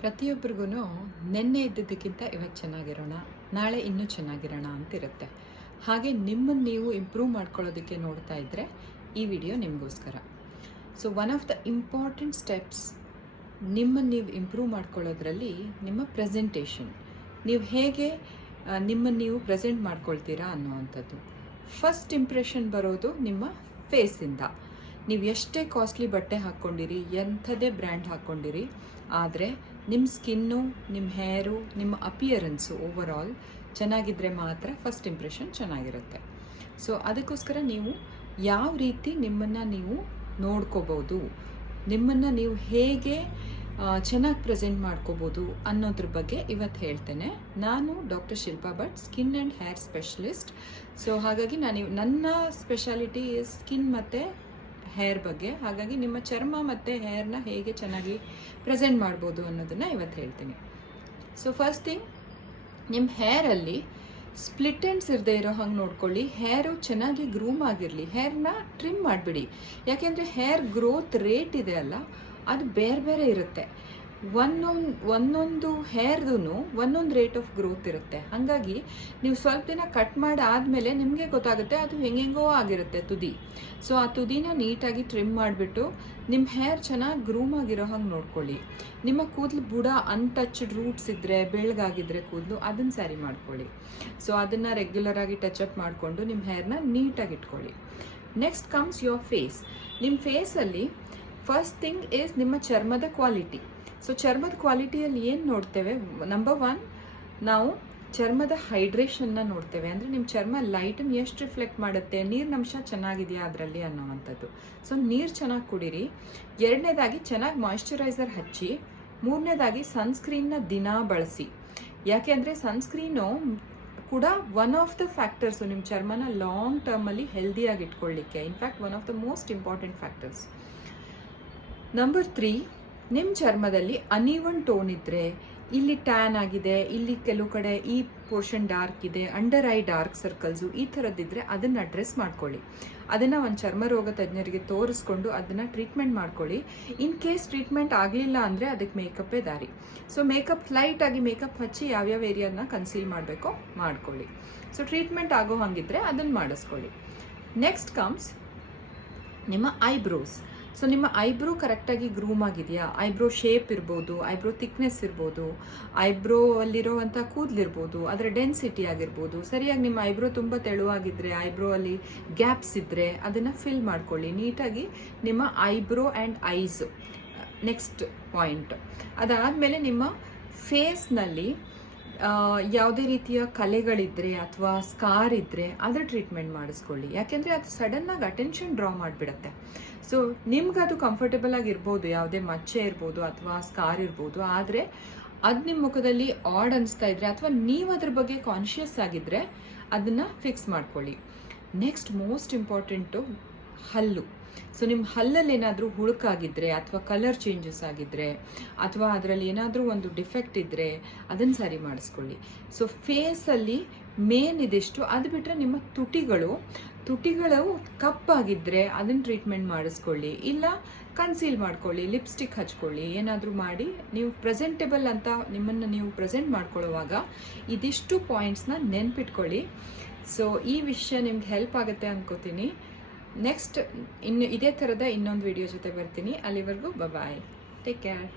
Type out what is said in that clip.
ಪ್ರತಿಯೊಬ್ಬರಿಗೂ ನಿನ್ನೆ ಇದ್ದಿದ್ದಕ್ಕಿಂತ ಇವತ್ತು ಚೆನ್ನಾಗಿರೋಣ, ನಾಳೆ ಇನ್ನೂ ಚೆನ್ನಾಗಿರೋಣ ಅಂತಿರುತ್ತೆ. ಹಾಗೆ ನಿಮ್ಮನ್ನು ನೀವು ಇಂಪ್ರೂವ್ ಮಾಡ್ಕೊಳ್ಳೋದಕ್ಕೆ ನೋಡ್ತಾ ಇದ್ದರೆ ಈ ವಿಡಿಯೋ ನಿಮಗೋಸ್ಕರ. So one of the important steps ನಿಮ್ಮನ್ನು ನೀವು ಇಂಪ್ರೂವ್ ಮಾಡ್ಕೊಳ್ಳೋದ್ರಲ್ಲಿ ನಿಮ್ಮ ಪ್ರೆಸೆಂಟೇಷನ್, ನೀವು ಹೇಗೆ ನಿಮ್ಮನ್ನು ನೀವು ಪ್ರೆಸೆಂಟ್ ಮಾಡ್ಕೊಳ್ತೀರಾ ಅನ್ನುವಂಥದ್ದು. ಫಸ್ಟ್ ಇಂಪ್ರೆಷನ್ ಬರೋದು ನಿಮ್ಮ ಫೇಸಿಂದ. ನೀವು ಎಷ್ಟೇ ಕಾಸ್ಟ್ಲಿ ಬಟ್ಟೆ ಹಾಕ್ಕೊಂಡಿರಿ, ಎಂಥದೇ ಬ್ರ್ಯಾಂಡ್ ಹಾಕ್ಕೊಂಡಿರಿ, ಆದರೆ ನಿಮ್ಮ ಸ್ಕಿನ್ನು, ನಿಮ್ಮ ಹೇರು, ನಿಮ್ಮ ಅಪಿಯರೆನ್ಸು ಓವರ್ ಆಲ್ ಚೆನ್ನಾಗಿದ್ದರೆ ಮಾತ್ರ ಫಸ್ಟ್ ಇಂಪ್ರೆಷನ್ ಚೆನ್ನಾಗಿರುತ್ತೆ. ಸೊ ಅದಕ್ಕೋಸ್ಕರ ನೀವು ಯಾವ ರೀತಿ ನಿಮ್ಮನ್ನು ನೀವು ನೋಡ್ಕೋಬೋದು, ನಿಮ್ಮನ್ನು ನೀವು ಹೇಗೆ ಚೆನ್ನಾಗಿ ಪ್ರೆಸೆಂಟ್ ಮಾಡ್ಕೋಬೋದು ಅನ್ನೋದ್ರ ಬಗ್ಗೆ ಇವತ್ತು ಹೇಳ್ತೇನೆ. ನಾನು doctor Shilpa Bhat, skin and hair specialist. So ಹಾಗಾಗಿ ನನ್ನ ಸ್ಪೆಷಾಲಿಟಿ ಸ್ಕಿನ್ ಮತ್ತು ಹೇರ್ ಬಗ್ಗೆ. ಹಾಗಾಗಿ ನಿಮ್ಮ ಚರ್ಮ ಮತ್ತು ಹೇರ್ನ ಹೇಗೆ ಚೆನ್ನಾಗಿ ಪ್ರೆಸೆಂಟ್ ಮಾಡ್ಬೋದು ಅನ್ನೋದನ್ನು ಇವತ್ತು ಹೇಳ್ತೀನಿ. ಸೊ ಫಸ್ಟ್ ಥಿಂಗ್, ನಿಮ್ಮ ಹೇರಲ್ಲಿ ಸ್ಪ್ಲಿಟ್ ಎಂಡ್ಸ್ ಇರದೇ ಇರೋ ಹಂಗೆ ನೋಡ್ಕೊಳ್ಳಿ. ಹೇರು ಚೆನ್ನಾಗಿ ಗ್ರೂಮ್ ಆಗಿರಲಿ. ಹೇರ್ನ ಟ್ರಿಮ್ ಮಾಡಿಬಿಡಿ. ಯಾಕೆಂದರೆ ಹೇರ್ ಗ್ರೋತ್ ರೇಟ್ ಇದೆ ಅಲ್ಲ, ಅದು ಬೇರೆ ಬೇರೆ ಇರುತ್ತೆ. ಒಂದೊಂದು ಹೇರ್ದು ಒಂದೊಂದು ರೇಟ್ ಆಫ್ ಗ್ರೋತ್ ಇರುತ್ತೆ. ಹಾಗಾಗಿ ನೀವು ಸ್ವಲ್ಪ ದಿನ ಕಟ್ ಮಾಡಿ ಆದಮೇಲೆ ನಿಮಗೆ ಗೊತ್ತಾಗುತ್ತೆ ಅದು ಹೆಂಗೆಂಗೋ ಆಗಿರುತ್ತೆ ತುದಿ. ಸೊ ಆ ತುದಿನ ನೀಟಾಗಿ ಟ್ರಿಮ್ ಮಾಡಿಬಿಟ್ಟು ನಿಮ್ಮ ಹೇರ್ ಚೆನ್ನಾಗಿ ಗ್ರೂಮ್ ಆಗಿರೋ ಹಂಗೆ ನೋಡ್ಕೊಳ್ಳಿ. ನಿಮ್ಮ ಕೂದಲು ಬುಡ ಅನ್ಟಚ್ಡ್ ರೂಟ್ಸ್ ಇದ್ದರೆ, ಬೆಳಗಾಗಿದ್ದರೆ ಕೂದಲು, ಅದನ್ನು ಸ್ಯಾರಿ ಮಾಡ್ಕೊಳ್ಳಿ. ಸೊ ಅದನ್ನು ರೆಗ್ಯುಲರಾಗಿ ಟಚಪ್ ಮಾಡಿಕೊಂಡು ನಿಮ್ಮ ಹೇರ್ನ ನೀಟಾಗಿ ಇಟ್ಕೊಳ್ಳಿ. Next comes your face. ನಿಮ್ಮ ಫೇಸಲ್ಲಿ ಫಸ್ಟ್ ಥಿಂಗ್ ಈಸ್ ನಿಮ್ಮ ಚರ್ಮದ ಕ್ವಾಲಿಟಿ. ಸೊ ಚರ್ಮದ ಕ್ವಾಲಿಟಿಯಲ್ಲಿ ಏನು ನೋಡ್ತೇವೆ? ನಂಬರ್ 1, ನಾವು ಚರ್ಮದ ಹೈಡ್ರೇಷನ್ನ ನೋಡ್ತೇವೆ. ಅಂದರೆ ನಿಮ್ಮ ಚರ್ಮ ಲೈಟನ್ನು ಎಷ್ಟು ರಿಫ್ಲೆಕ್ಟ್ ಮಾಡುತ್ತೆ, ನೀರಿನಂಶ ಚೆನ್ನಾಗಿದೆಯಾ ಅದರಲ್ಲಿ ಅನ್ನೋವಂಥದ್ದು. ಸೊ ನೀರು ಚೆನ್ನಾಗಿ ಕುಡೀರಿ. ಎರಡನೇದಾಗಿ ಚೆನ್ನಾಗಿ ಮಾಯಿಶ್ಚರೈಸರ್ ಹಚ್ಚಿ. ಮೂರನೇದಾಗಿ ಸನ್ಸ್ಕ್ರೀನ್ನ ದಿನ ಬಳಸಿ. ಯಾಕೆಂದರೆ ಸನ್ಸ್ಕ್ರೀನು ಕೂಡ ಒನ್ ಆಫ್ ದ ಫ್ಯಾಕ್ಟರ್ಸು ನಿಮ್ಮ ಚರ್ಮನ ಲಾಂಗ್ ಟರ್ಮಲ್ಲಿ ಹೆಲ್ದಿಯಾಗಿ ಇಟ್ಕೊಳ್ಳಿಕ್ಕೆ. In fact one of the most important factors. Number 3, ನಿಮ್ಮ ಚರ್ಮದಲ್ಲಿ ಅನ್ಈವನ್ ಟೋನ್ ಇದ್ದರೆ, ಇಲ್ಲಿ ಟ್ಯಾನ್ ಆಗಿದೆ, ಇಲ್ಲಿ ಕೆಲವು ಕಡೆ ಈ ಪೋರ್ಷನ್ ಡಾರ್ಕ್ ಇದೆ, ಅಂಡರ್ ಐ ಡಾರ್ಕ್ ಸರ್ಕಲ್ಸು, ಈ ಥರದ್ದಿದ್ರೆ ಅದನ್ನು ಅಡ್ರೆಸ್ ಮಾಡ್ಕೊಳ್ಳಿ. ಅದನ್ನು ಒಂದು ಚರ್ಮ ರೋಗ ತಜ್ಞರಿಗೆ ತೋರಿಸ್ಕೊಂಡು ಅದನ್ನು ಟ್ರೀಟ್ಮೆಂಟ್ ಮಾಡ್ಕೊಳ್ಳಿ. ಇನ್ ಕೇಸ್ ಟ್ರೀಟ್ಮೆಂಟ್ ಆಗಲಿಲ್ಲ ಅಂದರೆ ಅದಕ್ಕೆ ಮೇಕಪ್ಪೇ ದಾರಿ. ಸೊ ಲೈಟಾಗಿ ಮೇಕಪ್ ಹಚ್ಚಿ ಯಾವ್ಯಾವ ಏರಿಯಾನ ಕನ್ಸೀಲ್ ಮಾಡಬೇಕೋ ಮಾಡ್ಕೊಳ್ಳಿ. ಸೊ ಟ್ರೀಟ್ಮೆಂಟ್ ಆಗೋ ಹಾಗಿದ್ರೆ ಅದನ್ನು ಮಾಡಿಸ್ಕೊಳ್ಳಿ. ನೆಕ್ಸ್ಟ್ ಕಮ್ಸ್ ನಿಮ್ಮ ಐಬ್ರೋಸ್. ಸೊ ನಿಮ್ಮ ಐಬ್ರೋ ಕರೆಕ್ಟಾಗಿ ಗ್ರೂಮ್ ಆಗಿದೆಯಾ? ಐಬ್ರೋ ಶೇಪ್ ಇರ್ಬೋದು, ಐಬ್ರೋ ಥಿಕ್ನೆಸ್ ಇರ್ಬೋದು, ಐಬ್ರೋ ಅಲ್ಲಿರೋವಂಥ ಕೂದಲಿರ್ಬೋದು, ಅದರ ಡೆನ್ಸಿಟಿ ಆಗಿರ್ಬೋದು. ಸರಿಯಾಗಿ ನಿಮ್ಮ ಐಬ್ರೋ ತುಂಬ ತೆಳುವಾಗಿದ್ದರೆ, ಐಬ್ರೋ ಅಲ್ಲಿ ಗ್ಯಾಪ್ಸ್ ಇದ್ದರೆ ಅದನ್ನು ಫಿಲ್ ಮಾಡ್ಕೊಳ್ಳಿ ನೀಟಾಗಿ. ನಿಮ್ಮ eyebrow and ice next point. ಅದಾದಮೇಲೆ ನಿಮ್ಮ ಫೇಸ್ನಲ್ಲಿ ಯಾವುದೇ ರೀತಿಯ ಕಲೆಗಳಿದ್ದರೆ ಅಥವಾ ಸ್ಕಾರ್ ಇದ್ದರೆ ಅದರ ಟ್ರೀಟ್ಮೆಂಟ್ ಮಾಡಿಸ್ಕೊಳ್ಳಿ. ಯಾಕೆಂದರೆ ಅದು ಸಡನ್ನಾಗಿ ಅಟೆನ್ಷನ್ ಡ್ರಾ ಮಾಡಿಬಿಡತ್ತೆ. ಸೊ ನಿಮ್ಗೆ ಅದು ಕಂಫರ್ಟೇಬಲ್ ಆಗಿರ್ಬೋದು, ಯಾವುದೇ ಮಚ್ಚೆ ಇರ್ಬೋದು ಅಥವಾ ಸ್ಕಾರ್ ಇರ್ಬೋದು, ಆದರೆ ಅದು ನಿಮ್ಮ ಮುಖದಲ್ಲಿ ಆಡ್ ಅನಿಸ್ತಾ ಇದ್ರೆ ಅಥವಾ ನೀವು ಅದ್ರ ಬಗ್ಗೆ ಕಾನ್ಷಿಯಸ್ ಆಗಿದ್ದರೆ ಅದನ್ನು ಫಿಕ್ಸ್ ಮಾಡ್ಕೊಳ್ಳಿ. ನೆಕ್ಸ್ಟ್ ಮೋಸ್ಟ್ ಇಂಪಾರ್ಟೆಂಟು ಹಲ್ಲು. ಸೊ ನಿಮ್ಮ ಹಲ್ಲಲ್ಲಿ ಏನಾದರೂ ಹುಳುಕಾಗಿದ್ದರೆ ಅಥವಾ ಕಲರ್ ಚೇಂಜಸ್ ಆಗಿದ್ದರೆ ಅಥವಾ ಅದರಲ್ಲಿ ಏನಾದರೂ ಒಂದು ಡಿಫೆಕ್ಟ್ ಇದ್ದರೆ ಅದನ್ನು ಸರಿ ಮಾಡಿಸ್ಕೊಳ್ಳಿ. ಸೊ ಫೇಸಲ್ಲಿ ಮೇನ್ ಇದಿಷ್ಟು. ಅದು ಬಿಟ್ಟರೆ ನಿಮ್ಮ ತುಟಿಗಳು ಕಪ್ಪಾಗಿದ್ದರೆ ಅದನ್ನು ಟ್ರೀಟ್ಮೆಂಟ್ ಮಾಡಿಸ್ಕೊಳ್ಳಿ. ಇಲ್ಲ ಕನ್ಸೀಲ್ ಮಾಡ್ಕೊಳ್ಳಿ, ಲಿಪ್ಸ್ಟಿಕ್ ಹಚ್ಕೊಳ್ಳಿ, ಏನಾದರೂ ಮಾಡಿ ನೀವು ಪ್ರೆಸೆಂಟೇಬಲ್ ಅಂತ ನಿಮ್ಮನ್ನು ನೀವು ಪ್ರೆಸೆಂಟ್ ಮಾಡ್ಕೊಳ್ಳುವಾಗ ಇದಿಷ್ಟು ಪಾಯಿಂಟ್ಸ್ನ ನೆನ್ಪಿಟ್ಕೊಳ್ಳಿ. ಸೊ ಈ ವಿಷಯ ನಿಮ್ಗೆ ಹೆಲ್ಪ್ ಆಗುತ್ತೆ ಅನ್ಕೋತೀನಿ. ನೆಕ್ಸ್ಟ್ ಇದೇ ಥರದ ಇನ್ನೊಂದು ವಿಡಿಯೋ ಜೊತೆ ಬರ್ತೀನಿ. ಅಲ್ಲಿವರೆಗೂ ಬಾಯ್, ಟೇಕ್ ಕೇರ್.